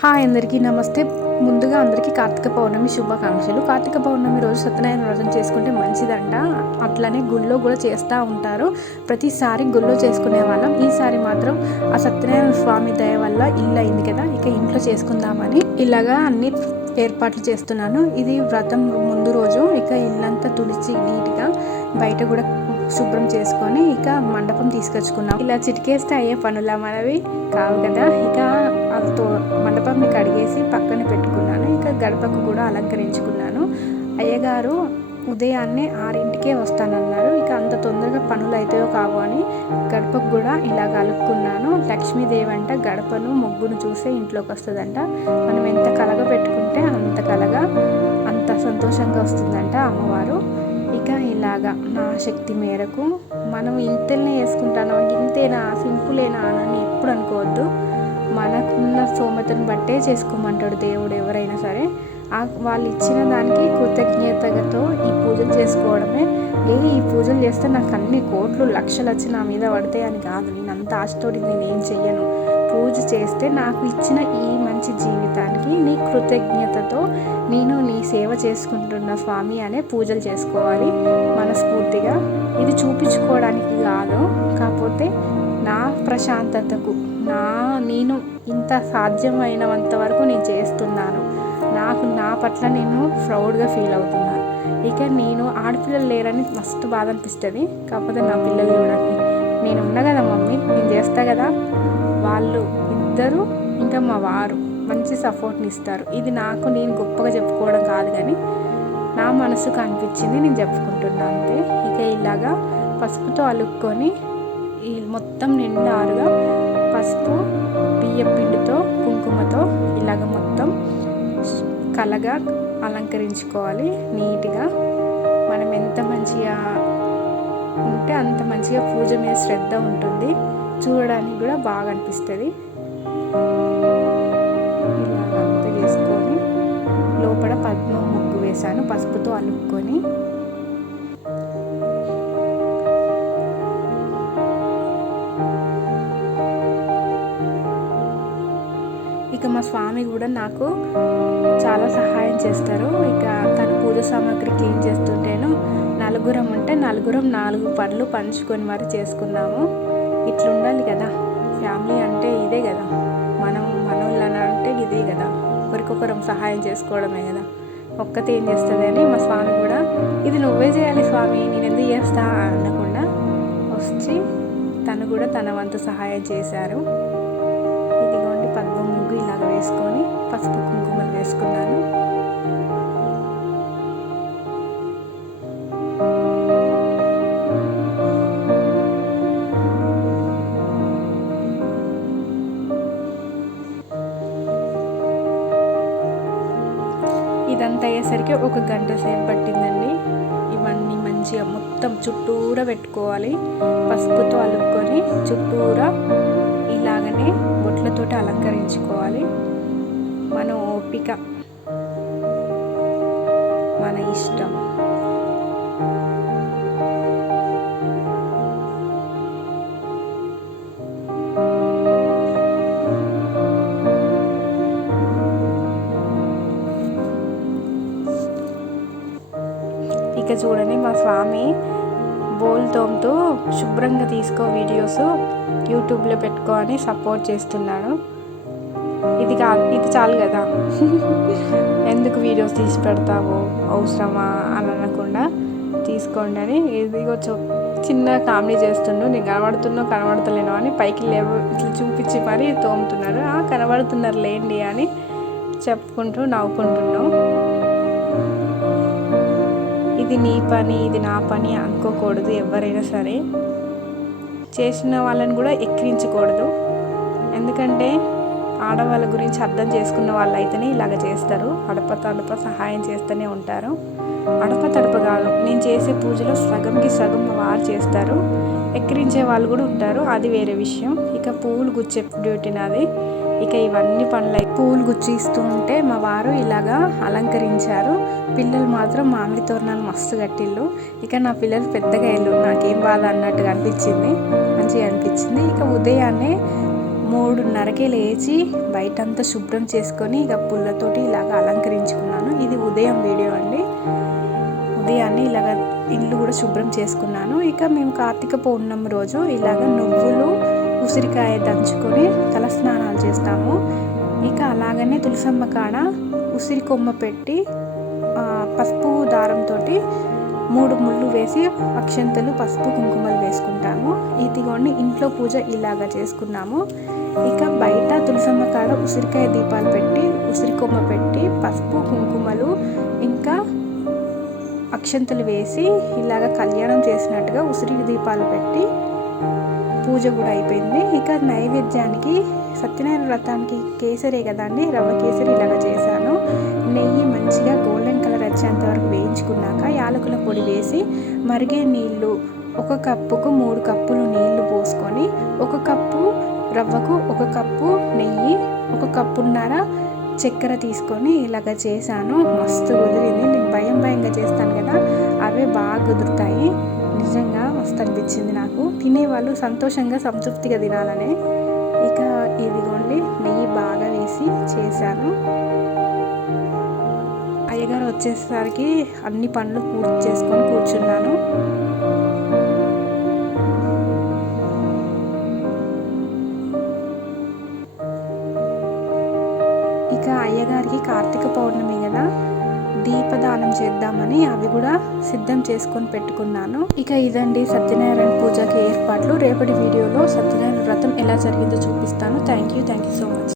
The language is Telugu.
హాయ్ అందరికీ నమస్తే. ముందుగా అందరికీ కార్తీక పౌర్ణమి శుభాకాంక్షలు. కార్తీక పౌర్ణమి రోజు సత్యనారాయణ వ్రతం చేసుకుంటే మంచిదంట. అట్లనే గుళ్ళో కూడా చేస్తూ ఉంటారు. ప్రతిసారి గుళ్ళో చేసుకునే వాళ్ళం. ఈసారి మాత్రం ఆ సత్యనారాయణ స్వామి దయ వల్ల ఇల్లు అయింది కదా, ఇక ఇంట్లో చేసుకుందామని ఇలాగా అన్ని ఏర్పాట్లు చేస్తున్నాను. ఇది వ్రతం ముందు రోజు. ఇక ఇల్లంతా తుడిచి నీట్గా బయట కూడా శుభ్రం చేసుకొని ఇక మండపం తీసుకొచ్చుకున్నాం. ఇలా చిటికేస్తే అయ్యే పనులా మనవి కావు కదా. ఇక అదితో మండపంని కడిగేసి పక్కన పెట్టుకున్నాను. ఇక గడపకు కూడా అలంకరించుకున్నాను. అయ్యగారు ఉదయాన్నే 6ంటికే వస్తానన్నారు. ఇక అంత తొందరగా పనులు అవుతాయో కావో అని గడపకు కూడా ఇలా కలుపుకున్నాను. లక్ష్మీదేవి అంట గడపను ముగ్గును చూసే ఇంట్లోకి వస్తుందంట. మనం ఎంత కలగా పెట్టుకుంటే అంత కలగా అంత సంతోషంగా వస్తుందంట అమ్మవారు. ఇక ఇలాగా నా శక్తి మేరకు మనం ఇంతనే వేసుకుంటాను, ఇంతేనా సింపులేనా అని ఎప్పుడు అనుకోవద్దు. మనకున్న స్తోమతను బట్టే చేసుకోమంటాడు దేవుడు ఎవరైనా సరే. వాళ్ళు ఇచ్చిన దానికి కృతజ్ఞతతో ఈ పూజలు చేసుకోవడమే. ఈ పూజలు చేస్తే నాకు అన్ని కోట్లు లక్షలు వచ్చి నా మీద పడతాయి అని కాదు. నేను అంత ఆశతోటి నేనేం చెయ్యను. పూజ చేస్తే నాకు ఇచ్చిన ఈ మంచి జీవితానికి నీ కృతజ్ఞతతో నేను నీ సేవ చేసుకుంటున్న స్వామి అనే పూజలు చేసుకోవాలి మనస్ఫూర్తిగా. ఇది చూపించుకోవడానికి కాదు, కాకపోతే నా ప్రశాంతతకు నేను ఇంత సాధ్యమైనంత వరకు నేను చేస్తున్నాను. నా పట్ల నేను ప్రౌడ్గా ఫీల్ అవుతున్నాను. ఇక నేను ఆడపిల్లలు లేరని మస్తు బాధ అనిపిస్తుంది. కాకపోతే నా పిల్లలు చూడండి, నేను ఉన్నా కదా మమ్మీ, నేను చేస్తా కదా. వాళ్ళు ఇద్దరు ఇంకా మా వారు మంచి సపోర్ట్ని ఇస్తారు. ఇది నేను గొప్పగా చెప్పుకోవడం కాదు, కానీ నా మనసుకు అనిపించింది నేను చెప్పుకుంటున్నా అంతే. ఇక ఇలాగా పసుపుతో అలుక్కొని ఈ మొత్తం నిండారుగా పసుపు బియ్యం పిండితో కుంకుమతో ఇలాగ మొత్తం కలగా అలంకరించుకోవాలి నీట్గా. మనం ఎంత మంచిగా ఉంటే అంత మంచిగా పూజ మీద శ్రద్ధ ఉంటుంది, చూడడానికి కూడా బాగా అనిపిస్తుంది. ఇలాగంతా చేసుకొని లోపల పద్మం ముగ్గు వేశాను పసుపుతో అలుక్కొని. ఇక మా స్వామి కూడా నాకు చాలా సహాయం చేస్తారు. ఇక తను పూజ సామాగ్రి క్లీన్ చేస్తుంటేను నలుగురం ఉంటే నలుగురం 4 పనులు పంచుకొని మరి చేసుకున్నాము. ఇట్లా ఉండాలి కదా, ఫ్యామిలీ అంటే ఇదే కదా. మనోళ్ళని అంటే ఇదే కదా, ఒకరికొకరం సహాయం చేసుకోవడమే కదా. ఒక్కతే ఏం చేస్తుంది అని మా స్వామి కూడా ఇది నువ్వే చేయాలి స్వామి, నేను ఎందుకు చేస్తా అనకుండా వచ్చి తను కూడా తన వంతు సహాయం చేశారు. ఇదిగోండి పద్మ ముగ్గు ఇలాగ వేసుకొని పసుపు కుంకుమలు వేసుకున్నాను. ఇదంతా అయ్యేసరికి 1 గంట సేపు పట్టిందండి. ఇవన్నీ మంచిగా మొత్తం చుట్టూరా పెట్టుకోవాలి. పసుపుతో అలుక్కొని చుట్టూరా ఇలాగనే బొట్లతోటి అలంకరించుకోవాలి. మన ఓపిక, మన ఇష్టం. ఇక చూడండి మా స్వామి బోల్తోంతో శుభ్రంగా తీసుకో వీడియోస్ యూట్యూబ్లో పెట్టుకో అని సపోర్ట్ చేస్తున్నాను. ఇది చాలు కదా, ఎందుకు వీడియోస్ తీసి పెడతావు అవసరమా అని అనకుండా తీసుకోండి అని. ఇదిగో చిన్న కామెడీ చేస్తుండు. నేను కనబడతలేను అని పైకి ఇట్లా చూపించి మరీ తోముతున్నారు. కనబడుతున్నారు లేండి అని చెప్పుకుంటూ నవ్వుకుంటున్నాం. ఇది నీ పని, ఇది నా పని అనుకోకూడదు. ఎవరైనా సరే చేసిన వాళ్ళని కూడా ఎక్కిరించకూడదు. ఎందుకంటే ఆడవాళ్ళ గురించి అర్థం చేసుకున్న వాళ్ళు అయితేనే ఇలాగ చేస్తారు. అడప సహాయం చేస్తూనే ఉంటారు. అడప కాదు, నేను చేసే పూజలో సగంకి సగం మా వారు చేస్తారు. ఎక్కిరించే వాళ్ళు కూడా ఉంటారు, అది వేరే విషయం. ఇక పువ్వులు గుచ్చే డ్యూటీ నాది. ఇక ఇవన్నీ పనులు పూలు గుచ్చిస్తూ ఉంటే మా వారు ఇలాగా అలంకరించారు. పిల్లలు మాత్రం మామిడి తోరణాలు మస్తు కట్టిళ్ళు. ఇక నా పిల్లలు పెద్దగా వెళ్ళు, నాకేం బాధ అన్నట్టుగా అనిపించింది, మంచిగా అనిపించింది. ఇక ఉదయాన్నే 3:30కే లేచి బయటంతా శుభ్రం చేసుకొని ఇక పుల్లతోటి ఇలాగ అలంకరించుకున్నాను. ఇది ఉదయం వీడియో అండి. ఉదయాన్నే ఇలాగ ఇల్లు కూడా శుభ్రం చేసుకున్నాను. ఇక మేము కార్తీక పౌర్ణమి రోజు ఇలాగ నువ్వులు, ఉసిరికాయ దంచుకొని తలస్నానాలు చేస్తాము. ఇక అలాగనే తులసమ్మ కాడ ఉసిరి కొమ్మ పెట్టి పసుపు దారంతో 3 ముళ్ళు వేసి అక్షంతలు, పసుపు, కుంకుమలు వేసుకుంటాము. ఇదిగోండి ఇంట్లో పూజ ఇలాగ చేసుకున్నాము. ఇక బయట తులసమ్మ కాడ ఉసిరికాయ దీపాలు పెట్టి, ఉసిరి కొమ్మ పెట్టి, పసుపు, కుంకుమలు ఇంకా అక్షంతలు వేసి ఇలాగ కళ్యాణం చేసినట్టుగా ఉసిరి దీపాలు పెట్టి పూజ కూడా అయిపోయింది. ఇక నైవేద్యానికి సత్యనారాయణ వ్రతానికి కేసరే కదండి, రవ్వ కేసరి ఇలాగ చేశాను. నెయ్యి మంచిగా గోల్డెన్ కలర్ వచ్చేంత వరకు వేయించుకున్నాక యాలకుల పొడి వేసి మరిగే నీళ్ళు 1 కప్పుకు 3 కప్పులు నీళ్లు పోసుకొని 1 కప్పు రవ్వకు 1 కప్పు నెయ్యి 1 కప్పున్నర చక్కెర తీసుకొని ఇలాగ చేశాను. మస్తు కుదిరింది. నేను భయంగా చేస్తాను కదా, అవే బాగా కుదురుతాయి. నిజంగా మస్తు అనిపించింది నాకు. తినేవాళ్ళు సంతోషంగా సంతృప్తిగా తినాలనే. ఇక ఇదిగోండి నెయ్యి బాగా వేసి చేశాను. అయ్యగారు వచ్చేసరికి అన్ని పనులు పూర్తి చేసుకొని కూర్చున్నాను. ఇక అయ్యగారికి కార్తీక పౌర్ణమి కదా, దీపదానం చేద్దామని అవి కూడా సిద్ధం చేసుకొని పెట్టుకున్నాను. ఇక ఇదండి సత్యనారాయణ పూజకి ఏర్పాట్లు. రేపటి వీడియోలో సత్యనారాయణ వ్రతం ఎలా జరిగిందో చూపిస్తాను. Thank you so much.